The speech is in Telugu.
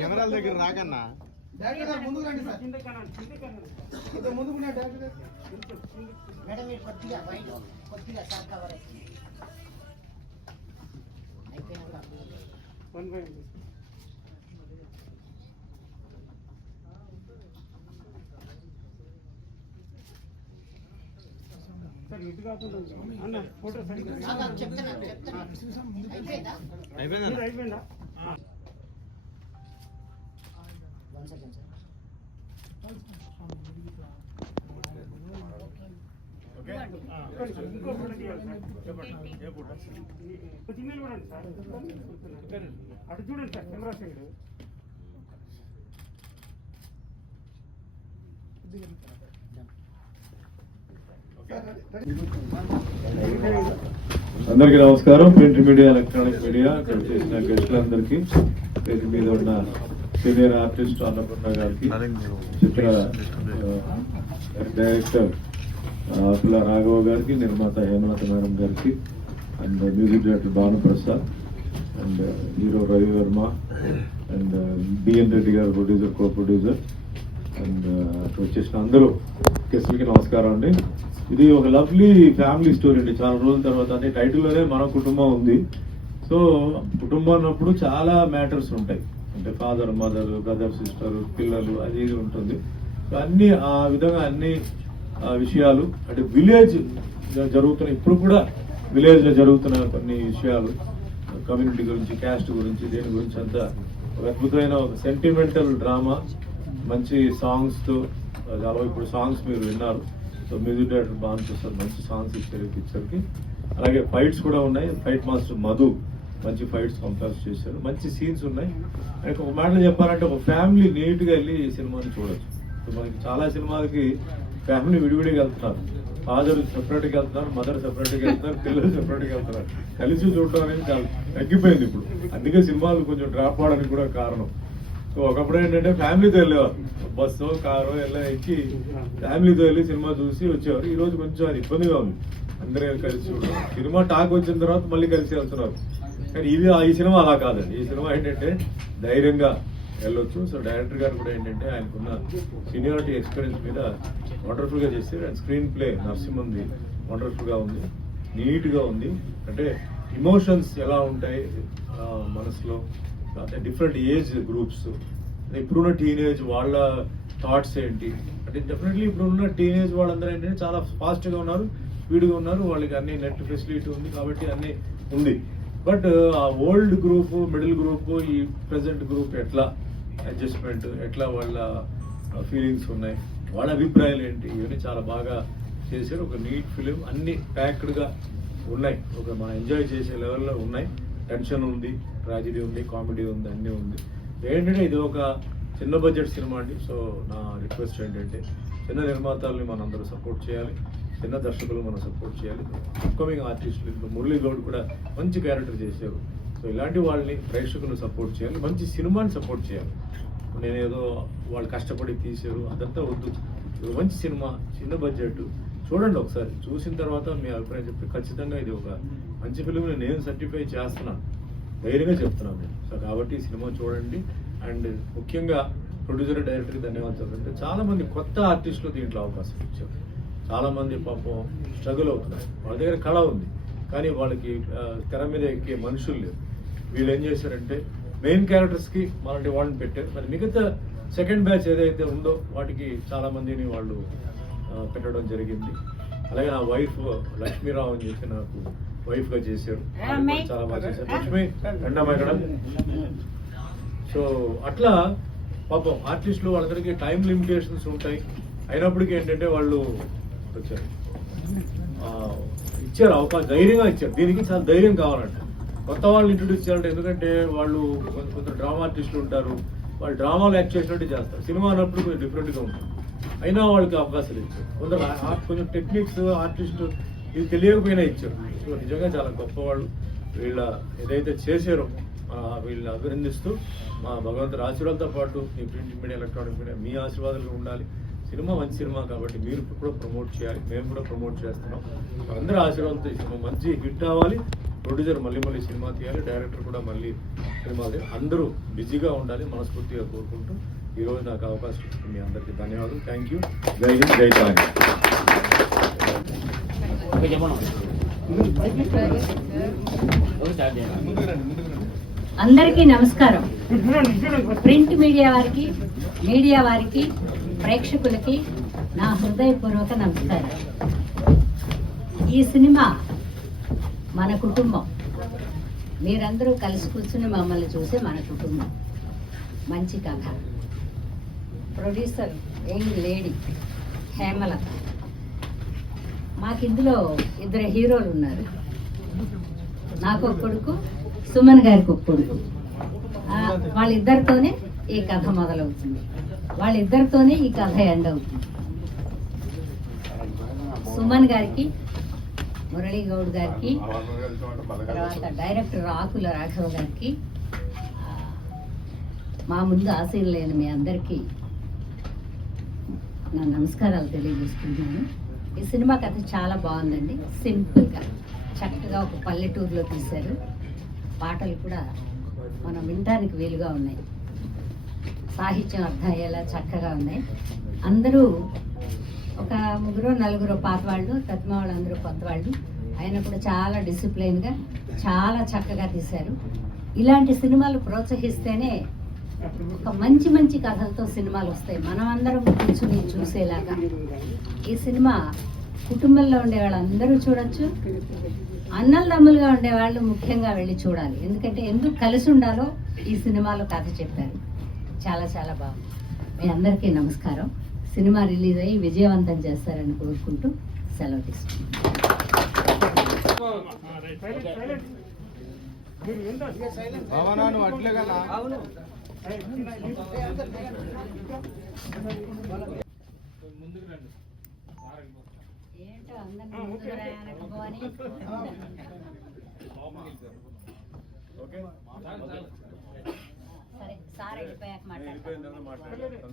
కెమెరాల దగ్గర రాకన్నా ముందుకు రండి సార్. ముందుకు మేడం మీరు కొద్దిగా బయట కొద్దిగా సార్ కవర్ అయిపోయినా అయిపోయిందా? అటు చూడండి సార్ కెమెరా సైడ్. అందరికీ నమస్కారం. ప్రింట్ మీడియా, ఎలక్ట్రానిక్ మీడియా, ఇక్కడ చేసిన గెస్టులందరికీ, పేరు మీద ఉన్న సీనియర్ ఆర్టిస్ట్ అన్నపూర్ణ గారికి, చిత్ర డైరెక్టర్ పుల్ల రాఘవ గారికి, నిర్మాత హేమలత మేడం గారికి, and music director Bhanuprasad, and hero Ravi Varma, and BN Reddy garu producer, co producer, and వచ్చేసిన అందరూ గెస్ట్లకి నమస్కారం అండి. ఇది ఒక లవ్లీ ఫ్యామిలీ స్టోరీ అండి. చాలా రోజుల తర్వాత, అంటే టైటిల్లోనే మన కుటుంబం ఉంది. సో కుటుంబం అన్నప్పుడు చాలా మ్యాటర్స్ ఉంటాయి, అంటే ఫాదర్, మదర్, బ్రదర్, సిస్టర్, పిల్లలు, అది ఇది ఉంటుంది. సో అన్ని ఆ విధంగా అన్ని విషయాలు, అంటే విలేజ్ జరుగుతున్న, ఇప్పుడు కూడా విలేజ్లో జరుగుతున్న కొన్ని విషయాలు, కమ్యూనిటీ గురించి, క్యాస్ట్ గురించి, దేని గురించి అంతా ఒక అద్భుతమైన ఒక సెంటిమెంటల్ డ్రామా, మంచి సాంగ్స్తో. చాలా ఇప్పుడు సాంగ్స్ మీరు విన్నారు. సో మ్యూజిక్ డైరెక్టర్ భానుప్రసాద్ మంచి సాంగ్స్ ఇచ్చారు ఈ పిక్చర్కి. అలాగే ఫైట్స్ కూడా ఉన్నాయి. ఫైట్ మాస్టర్ మధు మంచి ఫైట్స్ కంపోజ్ చేశారు. మంచి సీన్స్ ఉన్నాయి. అండ్ ఒక మాటలు చెప్పాలంటే ఒక ఫ్యామిలీ నీట్గా వెళ్ళి ఈ సినిమాని చూడొచ్చు. మనకి చాలా సినిమాలకి ఫ్యామిలీ విడివిడిగా వెళ్తున్నారు. ఫాదర్ సెపరేట్గా వెళ్తున్నారు, మదర్ సెపరేట్గా వెళ్తున్నారు, పిల్లలు సెపరేట్గా వెళ్తున్నారు. కలిసి చూడటం అనేది చాలా తగ్గిపోయింది ఇప్పుడు. అందుకే సినిమాలు కొంచెం డ్రాప్ అవడానికి కూడా కారణం. సో ఒకప్పుడు ఏంటంటే ఫ్యామిలీతో వెళ్ళేవారు, బస్సు, కారు ఎలా ఎక్కి ఫ్యామిలీతో వెళ్ళి సినిమా చూసి వచ్చేవారు. ఈ రోజు కొంచెం అది ఇబ్బందిగా ఉంది. అందరూ కలిసి చూడడం, సినిమా టాక్ వచ్చిన తర్వాత మళ్ళీ కలిసి వెళ్తున్నారు. కానీ ఈ సినిమా అలా కాదండి. ఈ సినిమా ఏంటంటే ధైర్యంగా వెళ్ళొచ్చు. సో డైరెక్టర్ గారు కూడా ఏంటంటే ఆయనకున్న సీనియారిటీ, ఎక్స్పీరియన్స్ మీద వండర్ఫుల్గా చేశారు. అండ్ స్క్రీన్ ప్లే నరసింహంది వండర్ఫుల్గా ఉంది, నీట్గా ఉంది. అంటే ఇమోషన్స్ ఎలా ఉంటాయి మనసులో, అంటే డిఫరెంట్ ఏజ్ గ్రూప్స్, ఇప్పుడున్న టీనేజ్ వాళ్ళ థాట్స్ ఏంటి, అంటే డెఫినెట్లీ ఇప్పుడున్న టీనేజ్ వాళ్ళందరూ ఏంటంటే చాలా ఫాస్ట్గా ఉన్నారు, స్పీడ్గా ఉన్నారు. వాళ్ళకి అన్ని నెట్ ఫెసిలిటీ ఉంది కాబట్టి అన్నీ ఉంది. బట్ ఆ ఓల్డ్ గ్రూప్, మిడిల్ గ్రూప్, ఈ ప్రెసెంట్ గ్రూప్ ఎట్లా అడ్జస్ట్మెంట్, ఎట్లా వాళ్ళ ఫీలింగ్స్ ఉన్నాయి, వాళ్ళ అభిప్రాయాలు ఏంటి, ఇవన్నీ చాలా బాగా చేశారు. ఒక నీట్ ఫిలిం, అన్ని ప్యాక్డ్గా ఉన్నాయి. ఒక మనం ఎంజాయ్ చేసే లెవెల్లో ఉన్నాయి. టెన్షన్ ఉంది, ట్రాజడీ ఉంది, కామెడీ ఉంది, అన్నీ ఉంది. ఏంటంటే ఇది ఒక చిన్న బడ్జెట్ సినిమా అండి. సో నా రిక్వెస్ట్ ఏంటంటే చిన్న నిర్మాతల్ని మనందరూ సపోర్ట్ చేయాలి, చిన్న దర్శకులు మనం సపోర్ట్ చేయాలి. అప్కమింగ్ ఆర్టిస్టులు, ఇప్పుడు మురళీ గౌడ్ కూడా మంచి క్యారెక్టర్ చేశారు. సో ఇలాంటి వాళ్ళని ప్రేక్షకులు సపోర్ట్ చేయాలి, మంచి సినిమాని సపోర్ట్ చేయాలి. నేనేదో వాళ్ళు కష్టపడి తీశారు అదంతా వద్దు. మంచి సినిమా, చిన్న బడ్జెట్, చూడండి ఒకసారి. చూసిన తర్వాత మీ అభిప్రాయం చెప్పి ఖచ్చితంగా ఇది ఒక మంచి ఫిలింని నేను సర్టిఫై చేస్తున్నాను, ధైర్యంగా చెప్తున్నాను నేను. సో కాబట్టి ఈ సినిమా చూడండి. అండ్ ముఖ్యంగా ప్రొడ్యూసర్, డైరెక్టర్కి ధన్యవాదాలు. అంటే చాలామంది కొత్త ఆర్టిస్టులు దీంట్లో అవకాశం ఇచ్చారు. చాలామంది పాపం స్ట్రగుల్ అవుతున్నారు, వాళ్ళ దగ్గర కళ ఉంది కానీ వాళ్ళకి తెర మీద ఎక్కే మనుషులు లేరు. వీళ్ళు ఏం చేశారంటే మెయిన్ క్యారెక్టర్స్కి మనకి వాళ్ళని పెట్టారు. మరి మిగతా సెకండ్ బ్యాచ్ ఏదైతే ఉందో వాటికి చాలామందిని వాళ్ళు పెట్టడం జరిగింది. అలాగే నా వైఫ్ లక్ష్మీరావు అని చెప్పి నాకు వైఫ్గా చేశారు, చాలా బాగా చేశారు. లక్ష్మి రెండమ్మ ఇక్కడ. సో అట్లా పాపం ఆర్టిస్టులు వాళ్ళందరికీ టైం లిమిటేషన్స్ ఉంటాయి. అయినప్పటికీ ఏంటంటే వాళ్ళు వచ్చారు, ఇచ్చారు అవకాశం, ధైర్యంగా ఇచ్చారు. దీనికి చాలా ధైర్యం కావాలంట. కొత్త వాళ్ళని ఇంట్రొడ్యూస్ చేయాలంటే, ఎందుకంటే వాళ్ళు కొంత డ్రామా ఆర్టిస్టులు ఉంటారు, వాళ్ళు డ్రామాలు యాక్ట్ చేసినట్టు చేస్తారు, సినిమా అన్నప్పుడు కొంచెం డిఫరెంట్గా ఉంటుంది, అయినా వాళ్ళకి అవకాశాలు ఇచ్చారు. కొందరు కొంచెం టెక్నిక్స్ ఆర్టిస్ట్ ఇది తెలియకపోయినా ఇచ్చారు. సో నిజంగా చాలా గొప్పవాళ్ళు. వీళ్ళ ఏదైతే చేశారో వీళ్ళని అభినందిస్తూ మా భగవంతుడి ఆశీర్వాదంతో పాటు ఈ ప్రింట్ మీడియా, ఎలక్ట్రానిక్ మీడియా మీ ఆశీర్వాదాలు ఉండాలి. సినిమా మంచి సినిమా కాబట్టి మీరు కూడా ప్రమోట్ చేయాలి, మేము కూడా ప్రమోట్ చేస్తున్నాం. అందరూ ఆశీర్వాదంతో ఈ సినిమా మంచి హిట్ అవ్వాలి. ప్రొడ్యూసర్ మళ్ళీ సినిమా తీయాలి, డైరెక్టర్ కూడా మళ్ళీ సినిమా తీయాలి. అందరూ బిజీగా ఉండాలి మనస్ఫూర్తిగా కోరుకుంటూ ఈరోజు నాకు అవకాశం ఇచ్చింది మీ అందరికీ ధన్యవాదాలు. Thank you. జై హింద్, జై తాంగ్. అందరికీ నమస్కారం. ప్రింట్ మీడియా వారికి, మీడియా వారికి, ప్రేక్షకులకి నా హృదయపూర్వక నమస్కారం. ఈ సినిమా మన కుటుంబం. మీరందరూ కలిసి కూర్చుని మమ్మల్ని చూసే మన కుటుంబం. మంచి కథ. Producer young lady Hemalatha. మాకు ఇందులో 2 హీరోలు ఉన్నారు. నాకు ఒక కొడుకు, సుమన్ గారికి ఒక కొడుకు. వాళ్ళిద్దరితోనే ఈ కథ మొదలవుతుంది, వాళ్ళిద్దరితోనే ఈ కథ ఎండ్ అవుతుంది. సుమన్ గారికి, మురళీ గౌడ్ గారికి, తర్వాత డైరెక్టర్ ఆకుల రాఘవ గారికి, మా ముందు ఆశయం లేని మీ అందరికీ నా నమస్కారాలు తెలియజేసుకుంటున్నాను. ఈ సినిమా కథ చాలా బాగుందండి. సింపుల్గా చక్కగా ఒక పల్లెటూరులో తీశారు. పాటలు కూడా మనం వినడానికి వీలుగా ఉన్నాయి, సాహిత్యం అర్థం అయ్యేలా చక్కగా ఉన్నాయి. అందరూ ఒక 3-4 పాత వాళ్ళు, తత్మ వాళ్ళు, అందరూ కొత్త వాళ్ళు అయినా కూడా చాలా డిసిప్లైన్గా చాలా చక్కగా తీశారు. ఇలాంటి సినిమాలు ప్రోత్సహిస్తేనే ఒక మంచి మంచి కథలతో సినిమాలు వస్తాయి, మనం అందరం కూర్చుని చూసేలాగా. ఈ సినిమా కుటుంబంలో ఉండే వాళ్ళందరూ చూడొచ్చు, అన్నదమ్ములుగా ఉండేవాళ్ళు ముఖ్యంగా వెళ్ళి చూడాలి. ఎందుకంటే ఎందుకు కలిసి ఉండాలో ఈ సినిమాలో కథ చెప్పారు. చాలా చాలా బాగుంది. మీ అందరికీ నమస్కారం. సినిమా రిలీజ్ అయ్యి విజయవంతం చేస్తారని కోరుకుంటూ సెలవు తీసుకుంటాం. భవనాను అట్లే కదా. ఏంటో అందరినీ ముందుకు రాయనకపోని. సరే, సార్ వెళ్ళిపోయాక మాట్లాడతాను.